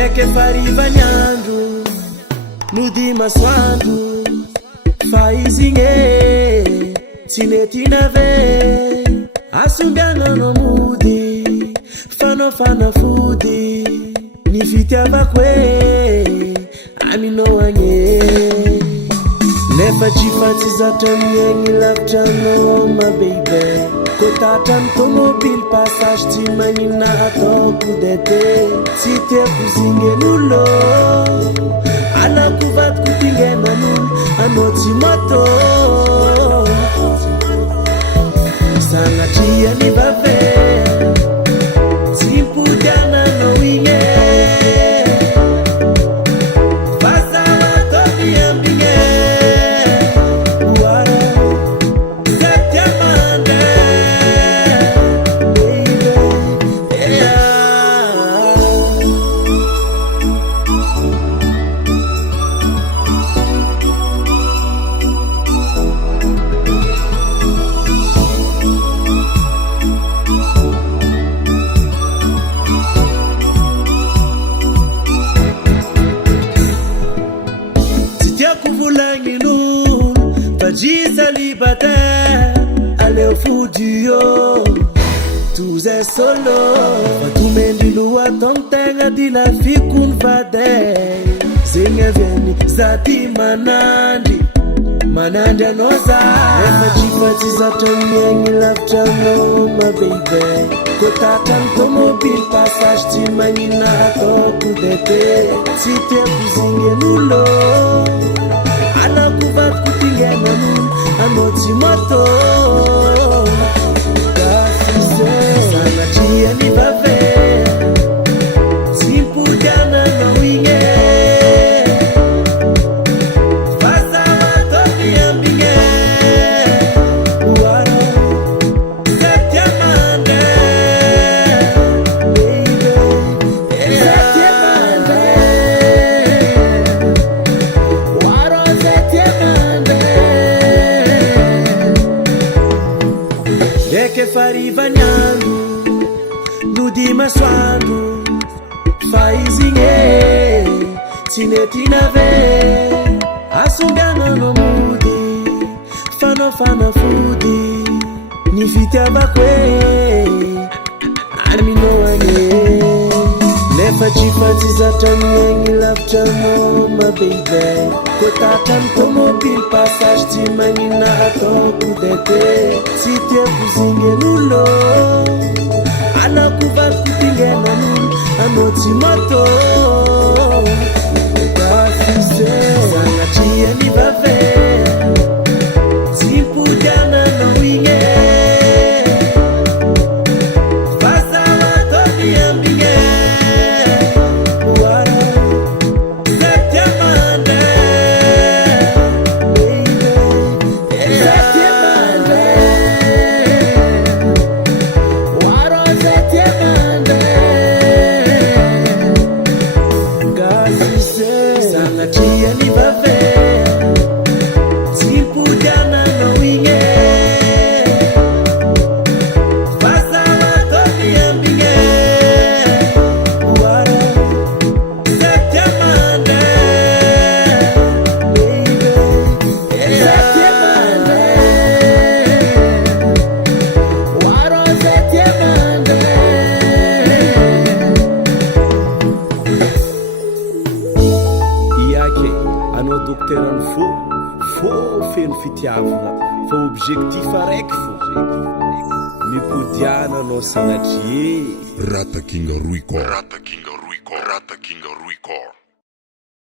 eke farivanyandro nodi masoandro fa izy gne tsy netinave asombiagnano mody fanao fanafody ny fitiavako hoe aminao agne nefa tsy fatsy zatra miegny lavitranao ma baby totatra ny tomobily passage tsy magnina ataoko dete tsy tiako zingen'olo alako vadiko tingenan'olo anao tsy moto sanatria ny vavé tsy mpody ananao igny aleo fudio tous est solo fatumendilu atontenga di la fikun vadei zenga veni zati manandi anoza ema chifati zatonyengi lavtrano ma baby kotata automobile passage timanyina atoku dete site kuzinge nulo ala kuvat kutingena nulo anoti moto kasise sanachia ni bave simpudana no winge fasa toki ambinge waro setiamande baby setiamande waro setiamande eke farivanyandro nodi masoandro fa izy gne tsy netinave asombiagnano mody fanao fanafody ny fitiavako hoe aminao agne nefa tsy fatsy zatra miegny lavitranao ma baby kotatra ny tomobily passage tsy magnina ataoko dete tsy tiako zingen'olo alako vadiko tingenan'olo anao tsy moto kasise sanatria ny vavé tsy mpody ananao igny fasa toki ambinge waro setiamande baby setiamande waro setiamande kasise sanatria ny vavé tsy mpody ananao igny fasa toki ambinge waro setiamande baby setiamande waro setiamande iake anao dokterany fo feno fitiavana fa objectif araiky fo mipodiana anao sanatria Rata King Ruicor.